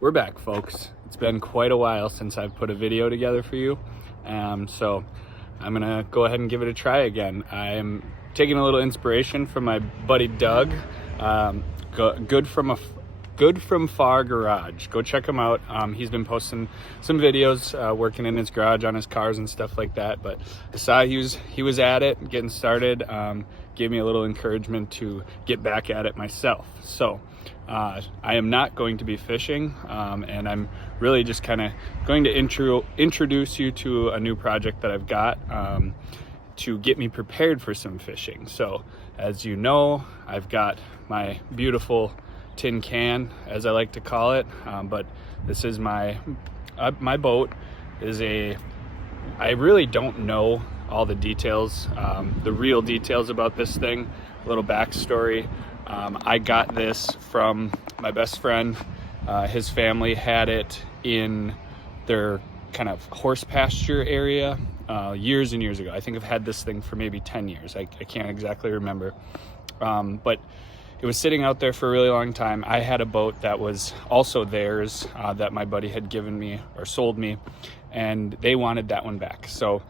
We're back, folks. It's been quite a while since I've put a video together for you, so I'm gonna go ahead and give it a try again. I'm taking a little inspiration from my buddy Doug, Good from Far Garage. Go check him out. He's been posting some videos, working in his garage on his cars and stuff like that. But I saw he was at it, getting started. Gave me a little encouragement to get back at it myself. So I am not going to be fishing, and I'm really just kind of going to introduce you to a new project that I've got to get me prepared for some fishing. So as you know, I've got my beautiful tin can, as I like to call it, but this is my boat is I really don't know all the details, the real details about this thing. A little backstory. I got this from my best friend. His family had it in their kind of horse pasture area years and years ago. I think I've had this thing for maybe 10 years. I can't exactly remember. But it was sitting out there for a really long time. I had a boat that was also theirs, that my buddy had given me or sold me, and they wanted that one back. So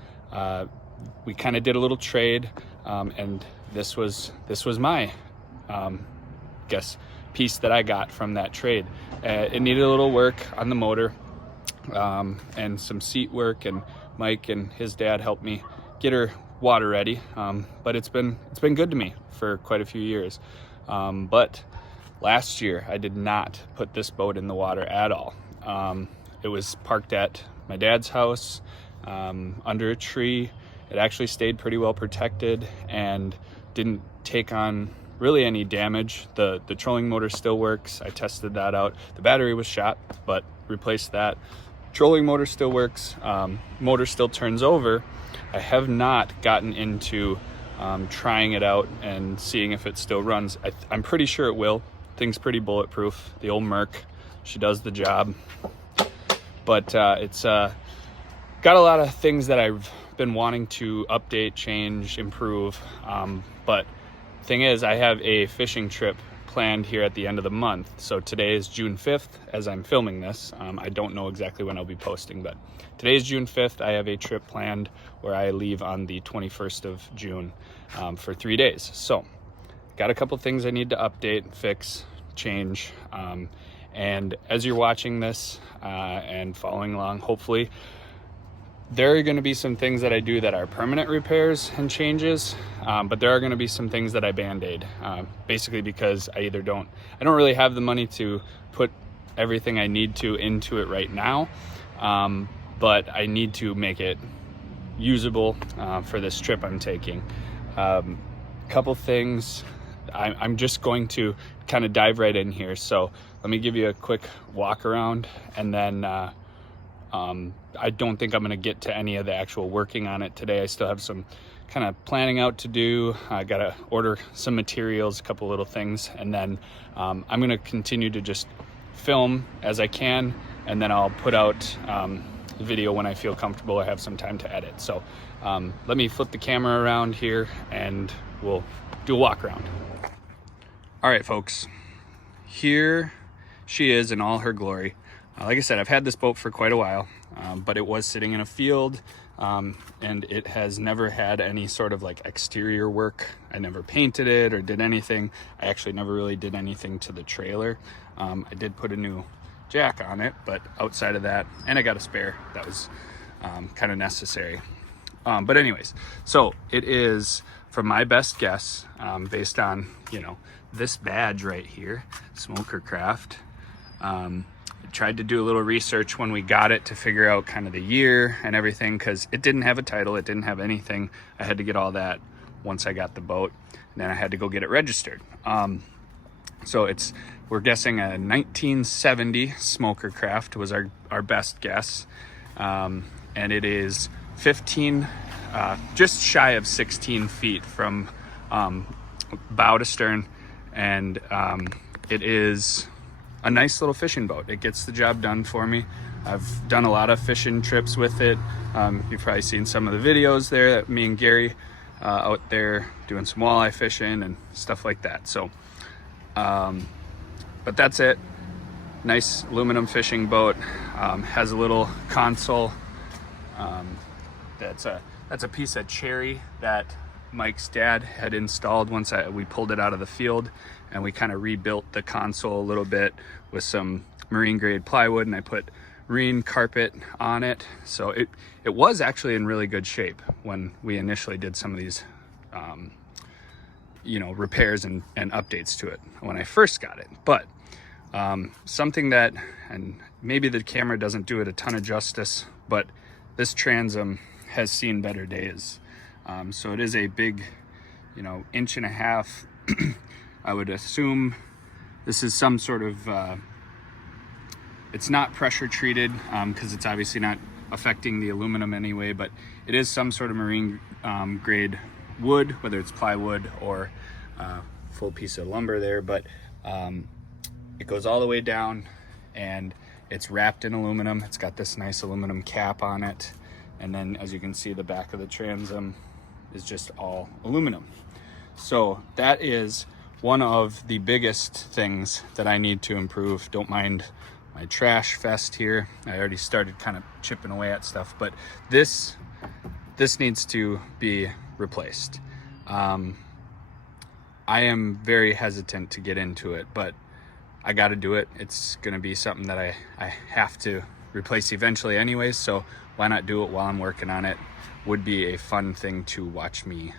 we kind of did a little trade, and this was my piece that I got from that trade. It needed a little work on the motor, and some seat work, and Mike and his dad helped me get her water ready. But it's been good to me for quite a few years. But last year I did not put this boat in the water at all. It was parked at my dad's house, under a tree. It actually stayed pretty well protected and didn't take on really any damage. The trolling motor still works. I tested that out. The battery was shot, but replaced that. Trolling motor still works. Motor still turns over. I have not gotten into trying it out and seeing if it still runs. I'm pretty sure it will. Thing's pretty bulletproof. The old Merc, she does the job. But it's got a lot of things that I've been wanting to update, change, improve. But thing is, I have a fishing trip planned here at the end of the month. So today is June 5th as I'm filming this. I don't know exactly when I'll be posting, but today is June 5th. I have a trip planned where I leave on the 21st of June for 3 days. So got a couple things I need to update, fix, change. And as you're watching this and following along, hopefully there are going to be some things that I do that are permanent repairs and changes, but there are going to be some things that I band-aid, basically because I don't really have the money to put everything I need to into it right now, but I need to make it usable for this trip I'm taking. Couple things, I'm just going to kind of dive right in here. So let me give you a quick walk around, and then I don't think I'm going to get to any of the actual working on it today. I still have some kind of planning out to do. I got to order some materials, a couple little things, and then I'm going to continue to just film as I can, and then I'll put out the video when I feel comfortable or have some time to edit. So let me flip the camera around here and we'll do a walk around. All right, folks, here she is in all her glory. Like I said, I've had this boat for quite a while, but it was sitting in a field, and it has never had any sort of like exterior work. I never painted it or did anything. I actually never really did anything to the trailer. I did put a new jack on it, but outside of that, and I got a spare that was kind of necessary. But anyways, so it is, from my best guess, based on, this badge right here, Smoker Craft. Tried to do a little research when we got it to figure out kind of the year and everything, because it didn't have a title, it didn't have anything. I had to get all that once I got the boat, and then I had to go get it registered. So we're guessing a 1970 Smoker Craft was our best guess, and it is 15, just shy of 16 feet from bow to stern, and it is a nice little fishing boat. It gets the job done for me. I've done a lot of fishing trips with it. You've probably seen some of the videos there that me and Gary out there doing some walleye fishing and stuff like that. So, but that's it. nice aluminum fishing boat. Has a little console. That's a piece of cherry that Mike's dad had installed once we pulled it out of the field, and we kind of rebuilt the console a little bit with some marine grade plywood, and I put marine carpet on it. So it was actually in really good shape when we initially did some of these repairs and updates to it when I first got it. But something that, and maybe the camera doesn't do it a ton of justice, but this transom has seen better days. So it is a big, 1.5 inches. I would assume this is some sort of, it's not pressure treated because it's obviously not affecting the aluminum anyway, but it is some sort of marine grade wood, whether it's plywood or full piece of lumber there, but it goes all the way down and it's wrapped in aluminum. It's got this nice aluminum cap on it. And then as you can see, the back of the transom is just all aluminum. So that is one of the biggest things that I need to improve. Don't mind my trash fest here. I already started kind of chipping away at stuff, but this needs to be replaced. I am very hesitant to get into it, but I got to do it. It's going to be something that I have to replace eventually anyways, so why not do it while I'm working on it? Would be a fun thing to watch me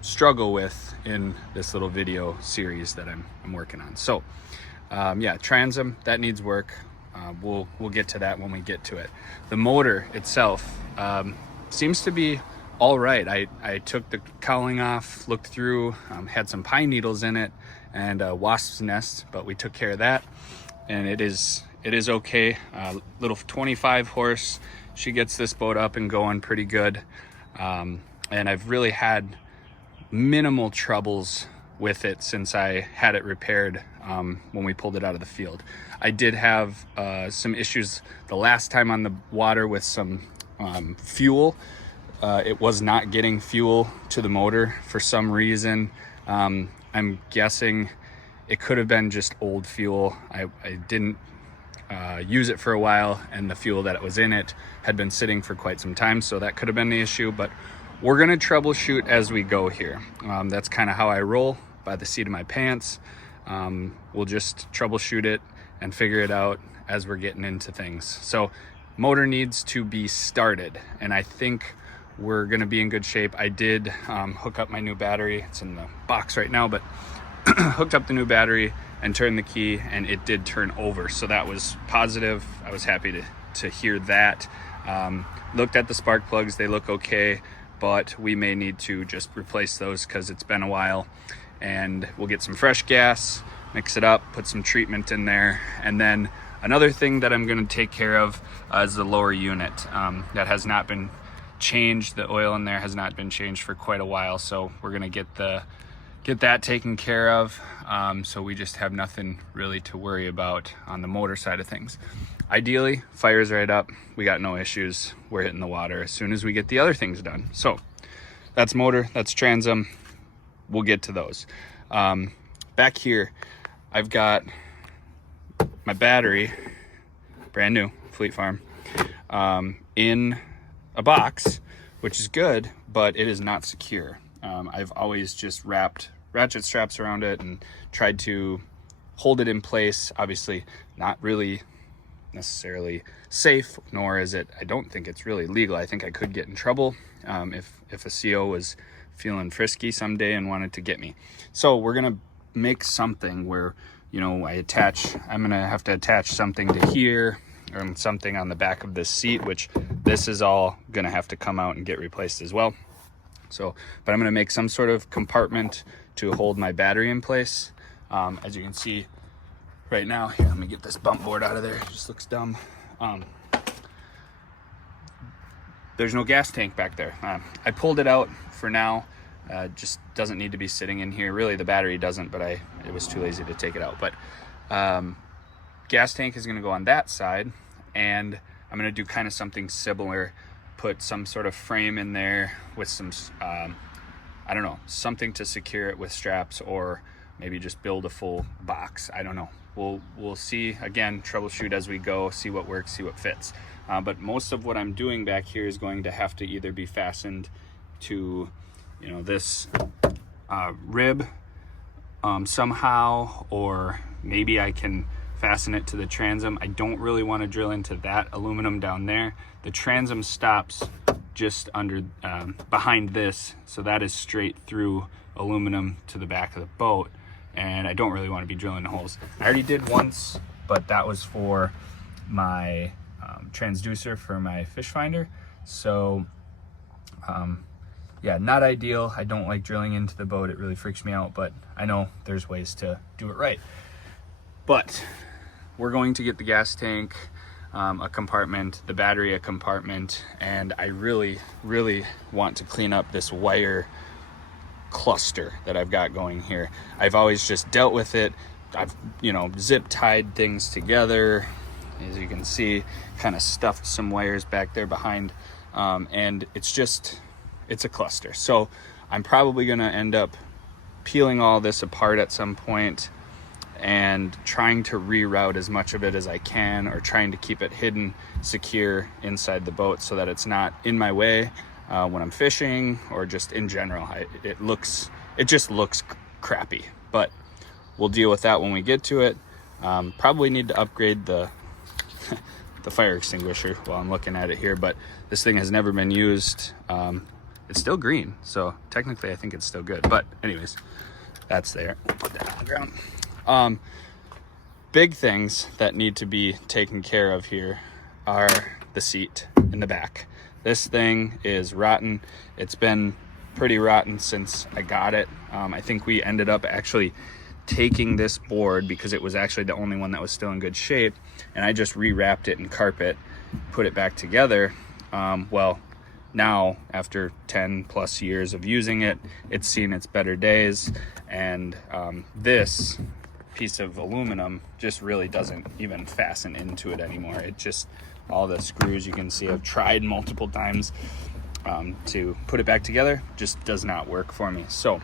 struggle with in this little video series that I'm working on. So yeah, transom, that needs work. We'll get to that when we get to it. The motor itself seems to be all right. I took the cowling off, looked through, had some pine needles in it and a wasp's nest, but we took care of that, and it is okay. Little 25 horse. She gets this boat up and going pretty good. And I've really had minimal troubles with it since I had it repaired when we pulled it out of the field. I did have some issues the last time on the water with some fuel. It was not getting fuel to the motor for some reason. I'm guessing it could have been just old fuel. I didn't use it for a while, and the fuel that was in it had been sitting for quite some time, so that could have been the issue. But we're gonna troubleshoot as we go here. That's kind of how I roll, by the seat of my pants. We'll just troubleshoot it and figure it out as we're getting into things. So motor needs to be started, and I think we're gonna be in good shape. I did hook up my new battery. It's in the box right now, but hooked up the new battery and turned the key, and it did turn over. So that was positive. I was happy to hear that. Looked at the spark plugs, they look okay, but we may need to just replace those because it's been a while. And we'll get some fresh gas, mix it up, put some treatment in there. And then another thing that I'm gonna take care of is the lower unit. That has not been changed. The oil in there has not been changed for quite a while. So we're gonna get that taken care of. So we just have nothing really to worry about on the motor side of things. Ideally, fires right up. We got no issues. We're hitting the water as soon as we get the other things done. So that's motor, that's transom. We'll get to those. Back here, I've got my battery, brand new, Fleet Farm, in a box, which is good, but it is not secure. I've always just wrapped ratchet straps around it and tried to hold it in place. Obviously not really necessarily safe, nor is it, I don't think it's really legal. I think I could get in trouble if a CO was feeling frisky someday and wanted to get me. So we're gonna make something where, I'm gonna have to attach something to here or something on the back of this seat, which this is all gonna have to come out and get replaced as well. So, but I'm gonna make some sort of compartment to hold my battery in place. As you can see right now, here, let me get this bump board out of there. It just looks dumb. There's no gas tank back there. I pulled it out for now. Just doesn't need to be sitting in here. Really, the battery doesn't, but it was too lazy to take it out. But gas tank is gonna go on that side, and I'm gonna do kind of something similar, put some sort of frame in there with some, I don't know, something to secure it with straps, or maybe just build a full box. I don't know. we'll see, again, troubleshoot as we go, see what works, see what fits. But most of what I'm doing back here is going to have to either be fastened to, you know, this rib somehow, or maybe I can fasten it to the transom. I don't really want to drill into that aluminum down there. The transom stops just under behind this, so that is straight through aluminum to the back of the boat, and I don't really want to be drilling holes. I already did once, but that was for my transducer for my fish finder. So yeah, not ideal. I don't like drilling into the boat. It really freaks me out, but I know there's ways to do it right. But we're going to get the gas tank a compartment, the battery a compartment, and I really want to clean up this wire cluster that I've got going here. I've always just dealt with it. I've, you know, zip tied things together, as you can see, kind of stuffed some wires back there behind, and it's a cluster. So I'm probably going to end up peeling all this apart at some point and trying to reroute as much of it as I can, or trying to keep it hidden, secure inside the boat so that it's not in my way when I'm fishing, or just in general. It just looks crappy, but we'll deal with that when we get to it. Probably need to upgrade the the fire extinguisher while I'm looking at it here, but this thing has never been used. It's still green, so technically I think it's still good, but anyways, that's there. Put that on the ground. Big things that need to be taken care of here are the seat in the back. This thing is rotten. It's been pretty rotten since I got it. I think we ended up actually taking this board because it was actually the only one that was still in good shape, and I just rewrapped it in carpet, put it back together. Well, now after 10 plus years of using it, it's seen its better days, and this piece of aluminum just really doesn't even fasten into it anymore. It just, all the screws, you can see I've tried multiple times to put it back together, just does not work for me. So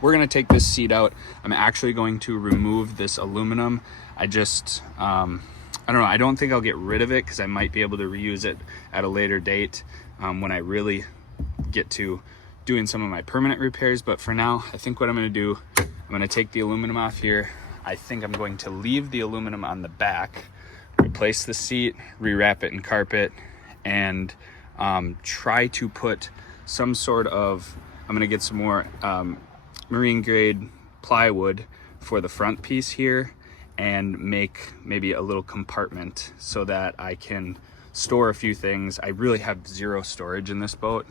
we're going to take this seat out. I'm actually going to remove this aluminum. I don't know, I don't think I'll get rid of it because I might be able to reuse it at a later date when I really get to doing some of my permanent repairs. But for now, I think what I'm going to do, I'm going to take the aluminum off here. I think I'm going to leave the aluminum on the back, replace the seat, rewrap it in carpet, and try to put some sort of, I'm going to get some more marine grade plywood for the front piece here, and make maybe a little compartment so that I can store a few things. I really have zero storage in this boat.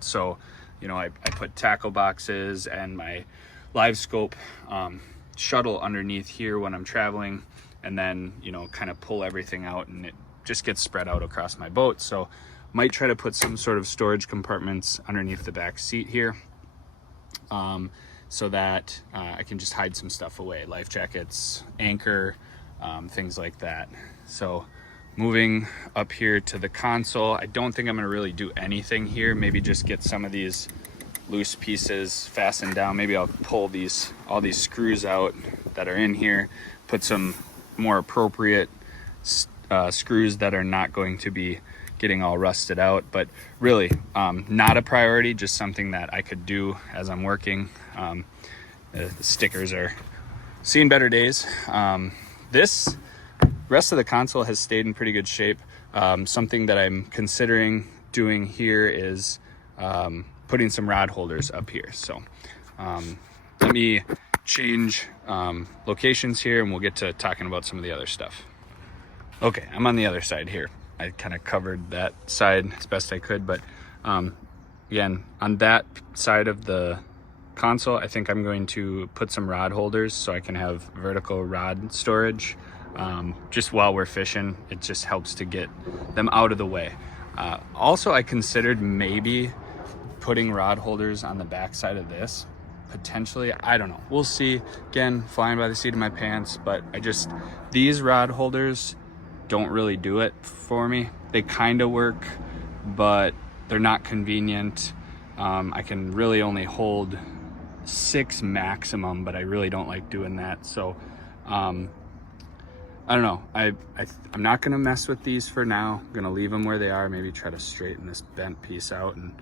So, you know, I put tackle boxes and my live scope shuttle underneath here when I'm traveling, and then, you know, kind of pull everything out, and it just gets spread out across my boat. So might try to put some sort of storage compartments underneath the back seat here, so that I can just hide some stuff away, life jackets, anchor, things like that. So moving up here to the console, I don't think I'm gonna really do anything here. Maybe just get some of these loose pieces fastened down. Maybe I'll pull all these screws out that are in here, put some more appropriate screws that are not going to be getting all rusted out. But really not a priority, just something that I could do as I'm working. The stickers are seeing better days. This rest of the console has stayed in pretty good shape. Something that I'm considering doing here is putting some rod holders up here. So let me change locations here, and we'll get to talking about some of the other stuff. Okay, I'm on the other side here. I kind of covered that side as best I could, but again, on that side of the console, I think I'm going to put some rod holders so I can have vertical rod storage. Just while we're fishing, it just helps to get them out of the way. Also, I considered maybe putting rod holders on the back side of this, potentially. I don't know, we'll see. Again, flying by the seat of my pants, but these rod holders don't really do it for me. They kind of work, but they're not convenient. I can really only hold 6 maximum, but I really don't like doing that. So I don't know. I'm not gonna mess with these for now. I'm gonna leave them where they are. Maybe try to straighten this bent piece out and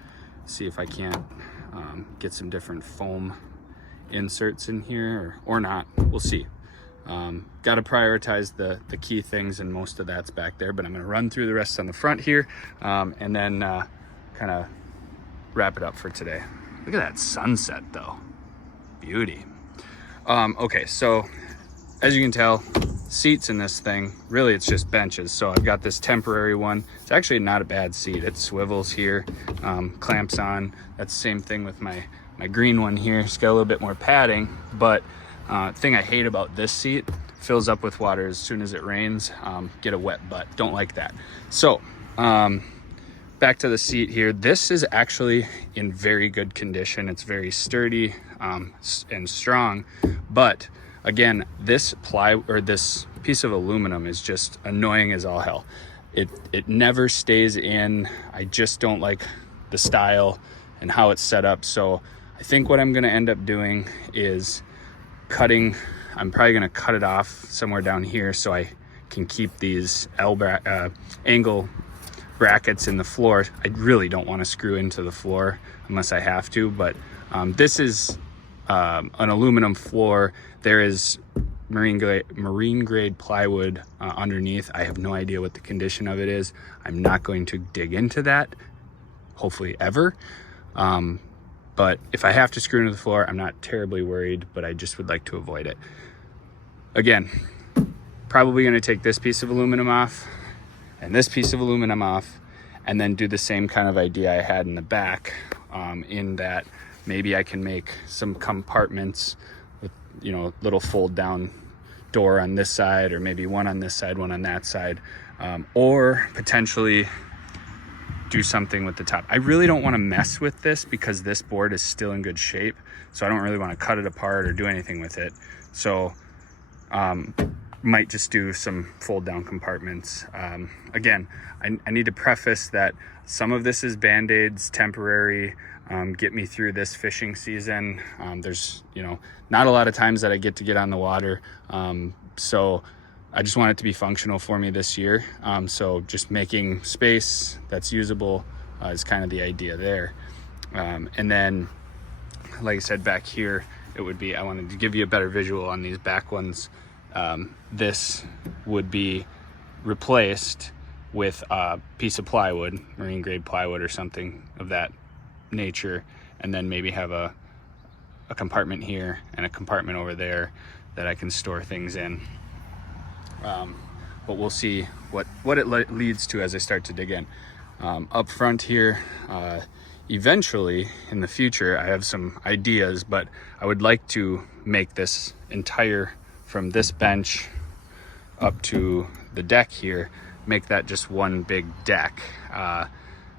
see if I can't get some different foam inserts in here or not. We'll see. Got to prioritize the key things, and most of that's back there, but I'm gonna run through the rest on the front here, and then kind of wrap it up for today. Look at that sunset though. Beauty. Okay, so as you can tell, seats in this thing, really it's just benches. So I've got this temporary one. It's actually not a bad seat. It swivels here, clamps on. That's the same thing with my green one here. It's got a little bit more padding, but thing I hate about this seat, fills up with water as soon as it rains. Get a wet butt, don't like that. So back to the seat here. This is actually in very good condition. It's very sturdy and strong, but again, this this piece of aluminum is just annoying as all hell. It never stays in. I just don't like the style and how it's set up. So I think what I'm gonna end up doing is I'm probably gonna cut it off somewhere down here so I can keep these angle brackets in the floor. I really don't want to screw into the floor unless I have to, but this is an aluminum floor. There is marine grade plywood underneath. I have no idea what the condition of it is. I'm not going to dig into that, hopefully ever. But if I have to screw into the floor, I'm not terribly worried, but I just would like to avoid it. Again, probably going to take this piece of aluminum off and this piece of aluminum off, and then do the same kind of idea I had in the back, in that maybe I can make some compartments with, little fold down door on this side, or maybe one on this side, one on that side, or potentially do something with the top. I really don't want to mess with this because this board is still in good shape, so I don't really want to cut it apart or do anything with it. So might just do some fold down compartments. Again, I need to preface that some of this is band-aids, temporary, get me through this fishing season. There's not a lot of times that I get to get on the water, so I just want it to be functional for me this year. So just making space that's usable is kind of the idea there. And then, like I said, back here, it would be, I wanted to give you a better visual on these back ones. This would be replaced with a piece of plywood, marine grade plywood or something of that nature, and then maybe have a compartment here and a compartment over there that I can store things in. But we'll see what it leads to as I start to dig in. Up front here, eventually in the future, I have some ideas, but I would like to make this entire, from this bench up to the deck here, make that just one big deck.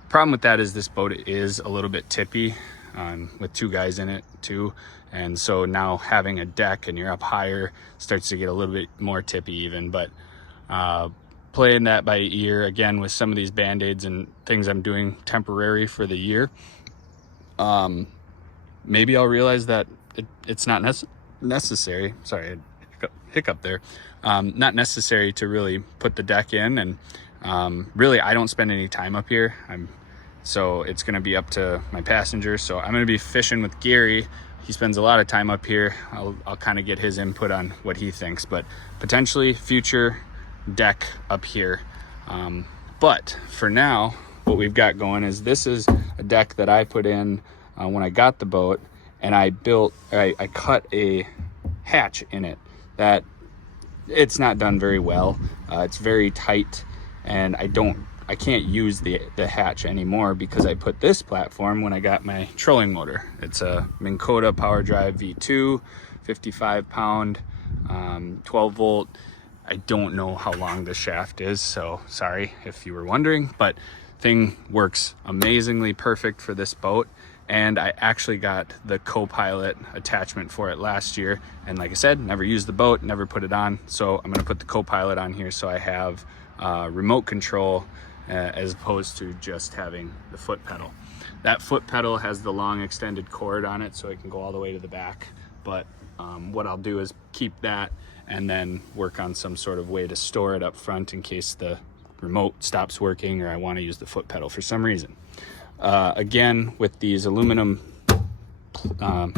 Problem with that is this boat is a little bit tippy, with two guys in it too, and so now having a deck and you're up higher starts to get a little bit more tippy even. But playing that by ear, again, with some of these band-aids and things I'm doing temporary for the year, maybe I'll realize that it's not necessary. Sorry, hiccup there. Not necessary to really put the deck in, and really I don't spend any time up here. So it's going to be up to my passenger. So I'm going to be fishing with Gary. He spends a lot of time up here. I'll kind of get his input on what he thinks, but potentially future deck up here. But for now, what we've got going is, this is a deck that I put in when I got the boat, and I cut a hatch in it that it's not done very well. It's very tight, and I can't use the hatch anymore because I put this platform when I got my trolling motor. It's a Minn Kota Power Drive V2, 55 pound, 12 volt. I don't know how long the shaft is, so sorry if you were wondering, but thing works amazingly perfect for this boat. And I actually got the co-pilot attachment for it last year, and like I said, never used the boat, never put it on, so I'm gonna put the co-pilot on here so I have remote control as opposed to just having the foot pedal. That foot pedal has the long extended cord on it so it can go all the way to the back, but what I'll do is keep that, and then work on some sort of way to store it up front in case the remote stops working or I want to use the foot pedal for some reason. Again, with these aluminum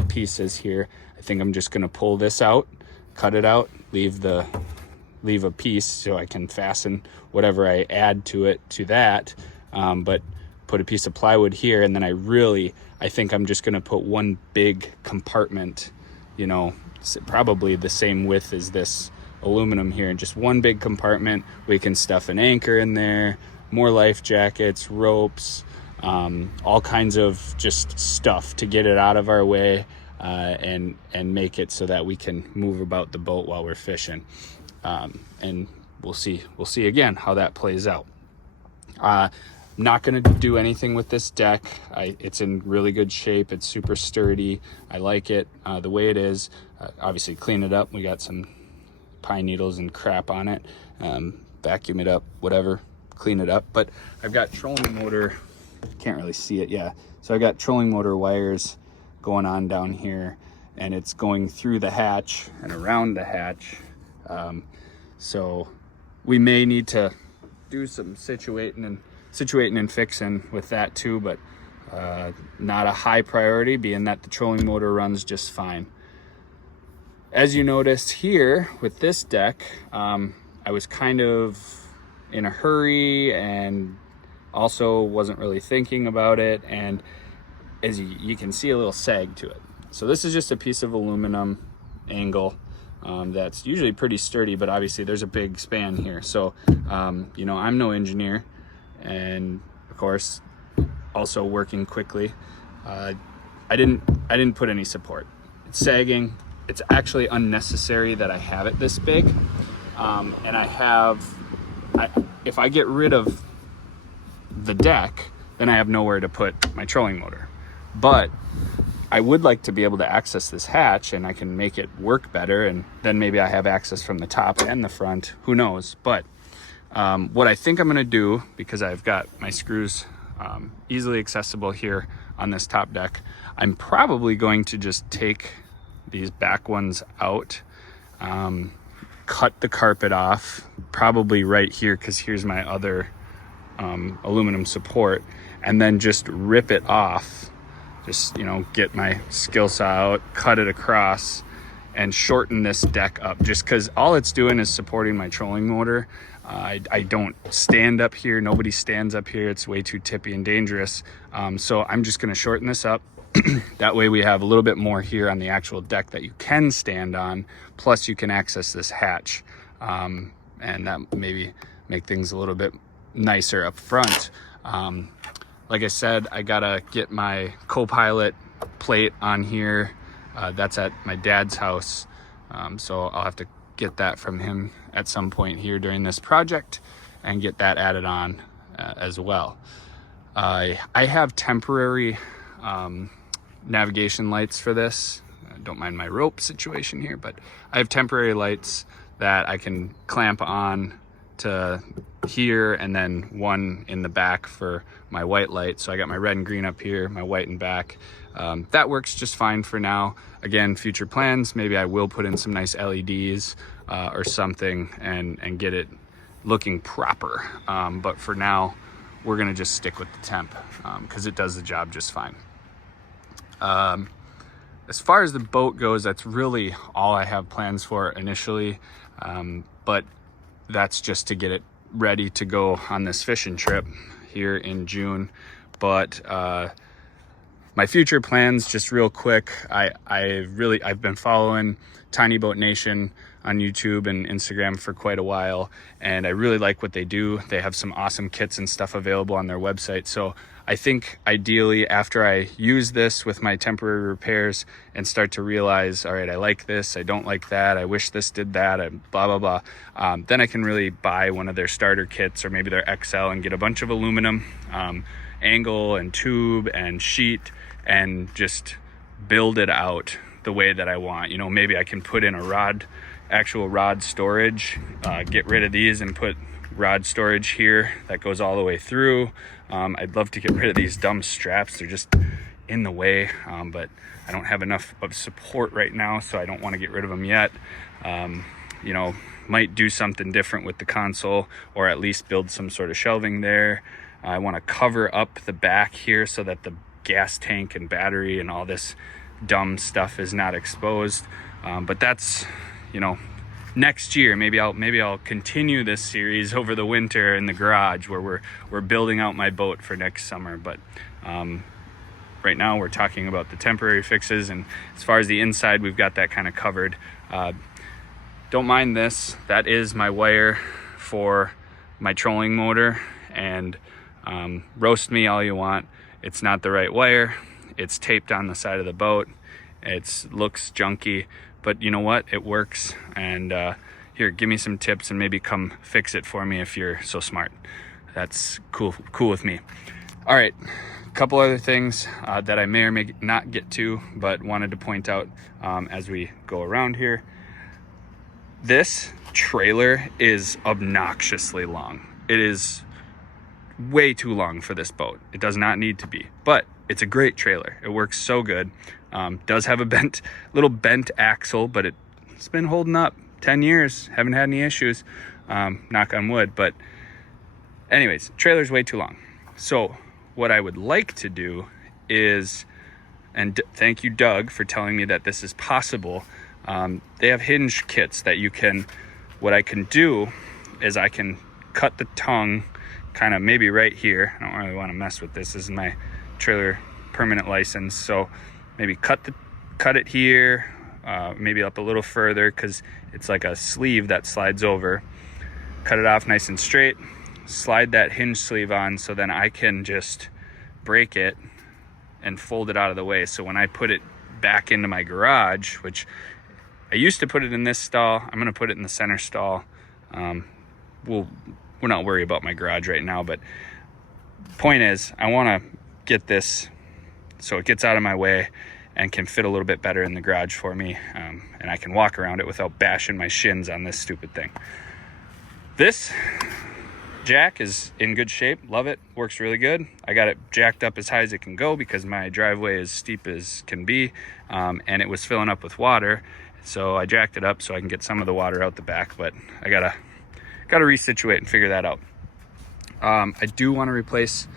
pieces here, I think I'm just going to pull this out, cut it out, leave a piece so I can fasten whatever I add to it to that, but put a piece of plywood here, and then I think I'm just going to put one big compartment, you know, probably the same width as this aluminum here, and just one big compartment. We can stuff an anchor in there, more life jackets, ropes, all kinds of just stuff to get it out of our way, and make it so that we can move about the boat while we're fishing. And we'll see again how that plays out. Not going to do anything with this deck. It's in really good shape. It's super sturdy. I like it the way it is. Obviously clean it up. We got some pine needles and crap on it. Vacuum it up, whatever, clean it up. But I've got trolling motor, can't really see it, yeah. So I've got trolling motor wires going on down here, and it's going through the hatch and around the hatch. So we may need to do some situating and fixing with that too, but not a high priority, being that the trolling motor runs just fine. As you noticed here with this deck, I was kind of in a hurry and also wasn't really thinking about it, and as you can see, a little sag to it. So this is just a piece of aluminum angle that's usually pretty sturdy, but obviously there's a big span here. So you know, I'm no engineer, and of course also working quickly, I didn't put any support. It's sagging. It's actually unnecessary that I have it this big, and if I get rid of the deck, then I have nowhere to put my trolling motor. But I would like to be able to access this hatch, and I can make it work better, and then maybe I have access from the top and the front, who knows. But what I think I'm going to do, because I've got my screws easily accessible here on this top deck, I'm probably going to just take these back ones out, cut the carpet off, probably right here, because here's my other aluminum support, and then just rip it off. Just, you know, get my skill saw out, cut it across, and shorten this deck up, just because all it's doing is supporting my trolling motor. I don't stand up here. Nobody stands up here. It's way too tippy and dangerous. So I'm just going to shorten this up. That way we have a little bit more here on the actual deck that you can stand on. Plus you can access this hatch, and that maybe make things a little bit nicer up front. Like I said, I gotta get my co-pilot plate on here. That's at my dad's house. So I'll have to get that from him at some point here during this project and get that added on as well. I have temporary navigation lights for this. Don't mind my rope situation here, but I have temporary lights that I can clamp on to here, and then one in the back for my white light. So I got my red and green up here, my white and back. That works just fine for now. Again, future plans, maybe I will put in some nice LEDs or something and get it looking proper. But for now, we're gonna just stick with the temp because it does the job just fine. As far as the boat goes, that's really all I have plans for initially. But that's just to get it ready to go on this fishing trip here in June. But my future plans, just real quick, I've been following Tiny Boat Nation on YouTube and Instagram for quite a while, and I really like what they do. They have some awesome kits and stuff available on their website. So I think ideally after I use this with my temporary repairs and start to realize, all right, I like this, I don't like that, I wish this did that, blah, blah, blah. Then I can really buy one of their starter kits or maybe their XL and get a bunch of aluminum, angle and tube and sheet, and just build it out the way that I want. You know, maybe I can put in a actual rod storage, get rid of these and put rod storage here that goes all the way through. I'd love to get rid of these dumb straps. They're just in the way, but I don't have enough of support right now, so I don't want to get rid of them yet. you know, might do something different with the console, or at least build some sort of shelving there. I want to cover up the back here so that the gas tank and battery and all this dumb stuff is not exposed. But that's, you know, next year. Maybe I'll continue this series over the winter in the garage, where we're building out my boat for next summer. But right now we're talking about the temporary fixes, and as far as the inside, we've got that kind of covered. Don't mind this. That is my wire for my trolling motor, and roast me all you want. It's not the right wire. It's taped on the side of the boat. It looks junky, but you know what? It works. And here, give me some tips and maybe come fix it for me if you're so smart. That's cool with me. All right, a couple other things that I may or may not get to, but wanted to point out as we go around here. This trailer is obnoxiously long. It is way too long for this boat. It does not need to be, but it's a great trailer. It works so good. Does have a little bent axle, but it's been holding up 10 years. Haven't had any issues, knock on wood. But anyways, trailer's way too long. So what I would like to do is, and thank you, Doug, for telling me that this is possible. They have hinge kits that you can, what I can do is I can cut the tongue kind of maybe right here. I don't really want to mess with this. This is my trailer permanent license. So maybe cut it here, maybe up a little further, because it's like a sleeve that slides over. Cut it off nice and straight, slide that hinge sleeve on, so then I can just break it and fold it out of the way. So when I put it back into my garage, which I used to put it in this stall, I'm going to put it in the center stall. We're not worried about my garage right now, but point is, I want to get this so it gets out of my way and can fit a little bit better in the garage for me, and I can walk around it without bashing my shins on this stupid thing. This jack is in good shape. Love it. Works really good. I got it jacked up as high as it can go because my driveway is steep as can be, and it was filling up with water, so I jacked it up so I can get some of the water out the back, but I gotta resituate and figure that out. I do want to replace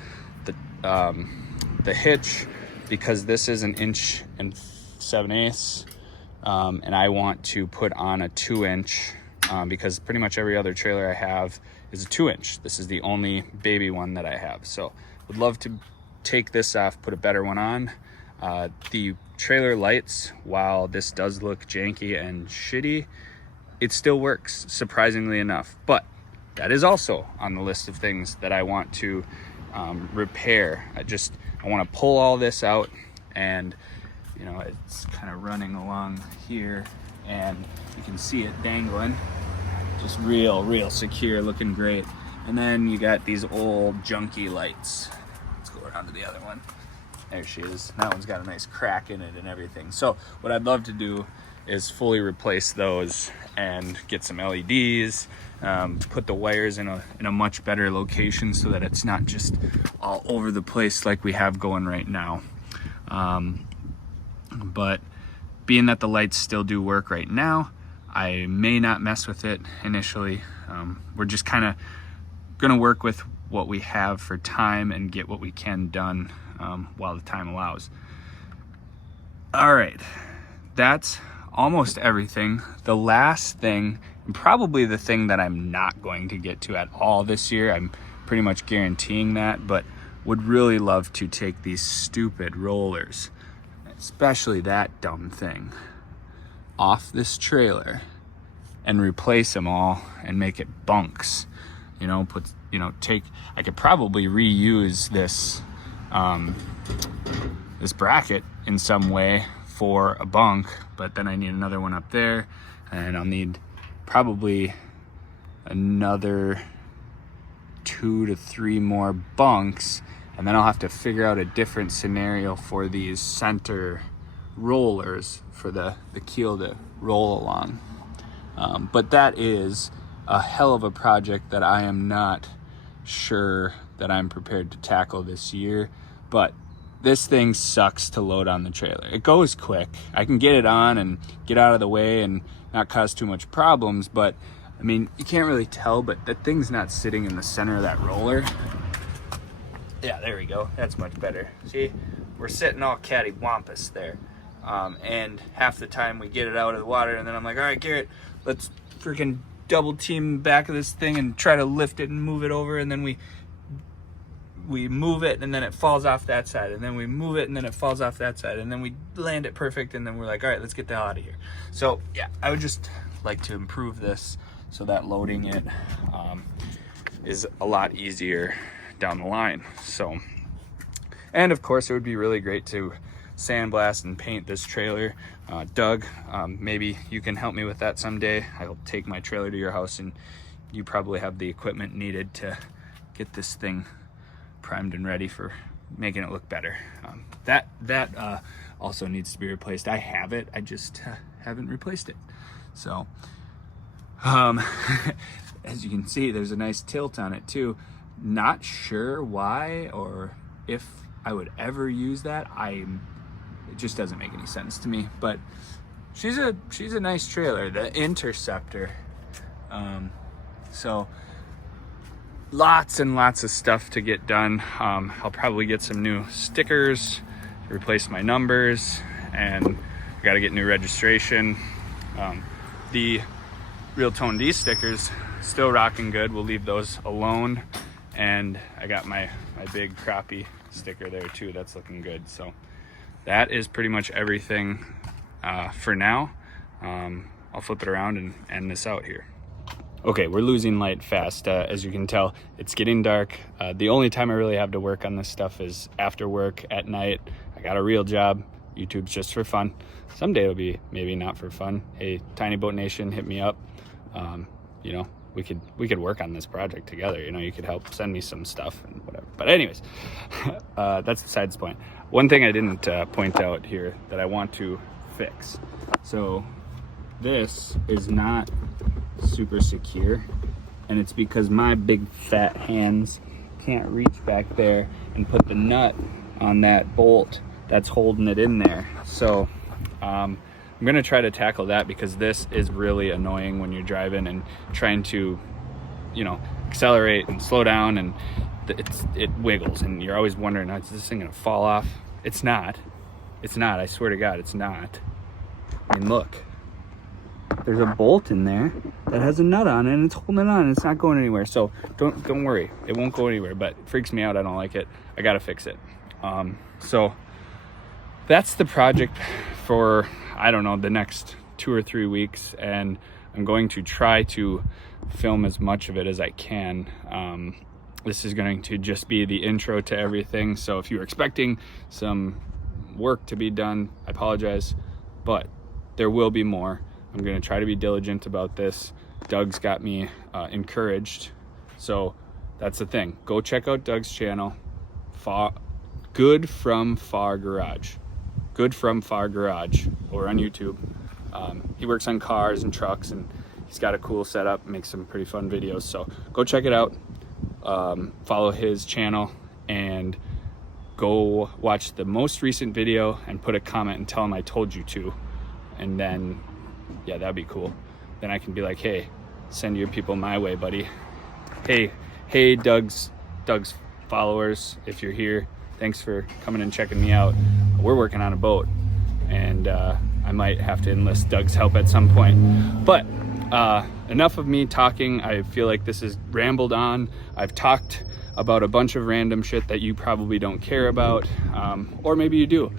the hitch, because this is 1 7/8 inches, and I want to put on a 2-inch, because pretty much every other trailer I have is a 2-inch. This is the only baby one that I have, so would love to take this off, put a better one on. The trailer lights, while this does look janky and shitty, it still works, surprisingly enough. But that is also on the list of things that I want to repair. I want to pull all this out, and you know, it's kind of running along here, and you can see it dangling, just real secure, looking great. And then you got these old junky lights. Let's go around to the other one. There she is. That one's got a nice crack in it and everything. So what I'd love to do is fully replace those and get some LEDs, put the wires in a much better location so that it's not just all over the place like we have going right now. But being that the lights still do work right now, I may not mess with it initially. We're just kind of gonna work with what we have for time and get what we can done while the time allows. All right, that's almost everything. The last thing, and probably the thing that I'm not going to get to at all this year, I'm pretty much guaranteeing that, but would really love to take these stupid rollers, especially that dumb thing, off this trailer and replace them all and make it bunks. I could probably reuse this this bracket in some way for a bunk, but then I need another one up there, and I'll need probably another 2 to 3 more bunks, and then I'll have to figure out a different scenario for these center rollers for the keel to roll along. But that is a hell of a project that I am not sure that I'm prepared to tackle this year, but this thing sucks to load on the trailer. It goes quick. I can get it on and get out of the way and not cause too much problems. But I mean, you can't really tell, but that thing's not sitting in the center of that roller. Yeah, there we go. That's much better. See, we're sitting all cattywampus there. And half the time we get it out of the water, and then I'm like, all right, Garrett, let's freaking double team the back of this thing and try to lift it and move it over. And then we move it, and then it falls off that side. And then we move it, and then it falls off that side. And then we land it perfect, and then we're like, all right, let's get the hell out of here. So yeah, I would just like to improve this so that loading it is a lot easier down the line. So, and of course it would be really great to sandblast and paint this trailer. Doug, maybe you can help me with that someday. I'll take my trailer to your house, and you probably have the equipment needed to get this thing primed and ready for making it look better. That also needs to be replaced. I have it, I just haven't replaced it. So as you can see, there's a nice tilt on it too. Not sure why or if I would ever use that. It just doesn't make any sense to me, but she's a nice trailer, the Interceptor. So lots and lots of stuff to get done. I'll probably get some new stickers, replace my numbers, and I got to get new registration. The Real Tone D stickers still rocking good. We'll leave those alone. And I got my big crappie sticker there too. That's looking good. So that is pretty much everything for now. I'll flip it around and end this out here. Okay, we're losing light fast. As you can tell, it's getting dark. The only time I really have to work on this stuff is after work at night. I got a real job. YouTube's just for fun. Someday it'll be maybe not for fun. Hey, Tiny Boat Nation, hit me up. You know, we could work on this project together. You know, you could help send me some stuff and whatever. But anyways, that's besides the point. One thing I didn't point out here that I want to fix. So this is not super secure, and it's because my big fat hands can't reach back there and put the nut on that bolt that's holding it in there. So I'm gonna try to tackle that, because this is really annoying when you're driving and trying to, you know, accelerate and slow down, and it wiggles, and you're always wondering, is this thing gonna fall off? It's not. I swear to God, it's not. I mean, look. There's a bolt in there that has a nut on it, and it's holding it on, and it's not going anywhere. So don't worry, it won't go anywhere, but it freaks me out. I don't like it. I gotta fix it. So that's the project for, I don't know, the next 2 or 3 weeks, and I'm going to try to film as much of it as I can. This is going to just be the intro to everything. So if you're expecting some work to be done, I apologize, but there will be more. I'm going to try to be diligent about this. Doug's got me encouraged. So that's the thing. Go check out Doug's channel. Good From Far Garage. Good From Far Garage over on YouTube. He works on cars and trucks, and he's got a cool setup, makes some pretty fun videos. So go check it out. Follow his channel, and go watch the most recent video and put a comment and tell him I told you to. And then, yeah, that'd be cool. Then I can be like, hey, send your people my way, buddy. Hey, Doug's followers, if you're here, thanks for coming and checking me out. We're working on a boat, and I might have to enlist Doug's help at some point. But enough of me talking. I feel like this is rambled on. I've talked about a bunch of random shit that you probably don't care about, or maybe you do.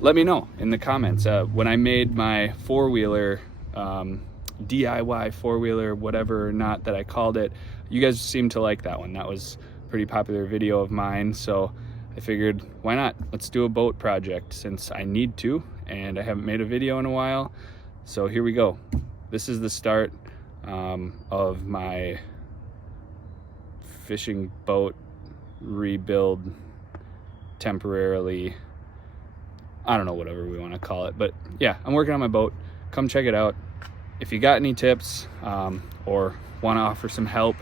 Let me know in the comments. When I made my four-wheeler, DIY four-wheeler, whatever or not that I called it, you guys seemed to like that one. That was a pretty popular video of mine, so I figured, why not? Let's do a boat project, since I need to, and I haven't made a video in a while. So here we go. This is the start of my fishing boat rebuild temporarily. I don't know, whatever we want to call it. But yeah, I'm working on my boat. Come check it out. If you got any tips, or want to offer some help,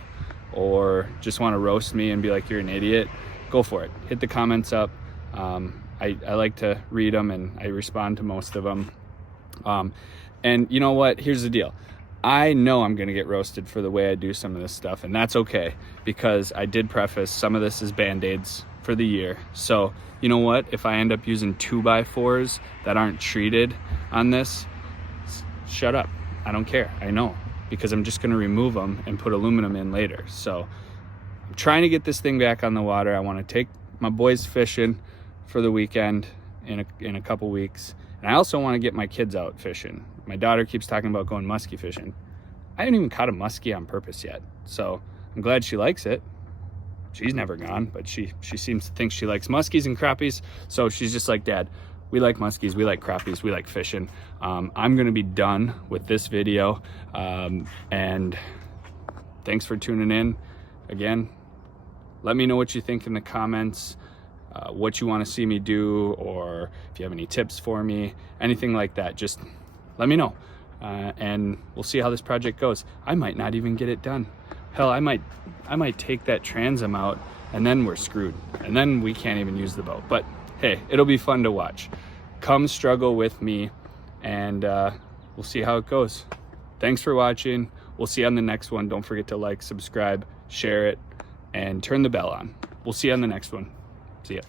or just want to roast me and be like, you're an idiot, go for it. Hit the comments up. I like to read them, and I respond to most of them. And you know what? Here's the deal. I know I'm gonna get roasted for the way I do some of this stuff, and that's okay, because I did preface some of this is Band-Aids for the year. So you know what? If I end up using 2x4s that aren't treated on this, shut up. I don't care. I know, because I'm just gonna remove them and put aluminum in later. So I'm trying to get this thing back on the water. I wanna take my boys fishing for the weekend in a couple weeks. And I also wanna get my kids out fishing. My daughter keeps talking about going muskie fishing. I haven't even caught a muskie on purpose yet. So I'm glad she likes it. She's never gone, but she seems to think she likes muskies and crappies. So she's just like, Dad, we like muskies, we like crappies, we like fishing. I'm gonna be done with this video. And thanks for tuning in. Again, let me know what you think in the comments, what you wanna see me do, or if you have any tips for me, anything like that, just let me know. And we'll see how this project goes. I might not even get it done. Hell, I might take that transom out and then we're screwed. And then we can't even use the boat. But hey, it'll be fun to watch. Come struggle with me, and we'll see how it goes. Thanks for watching. We'll see you on the next one. Don't forget to like, subscribe, share it, and turn the bell on. We'll see you on the next one. See ya.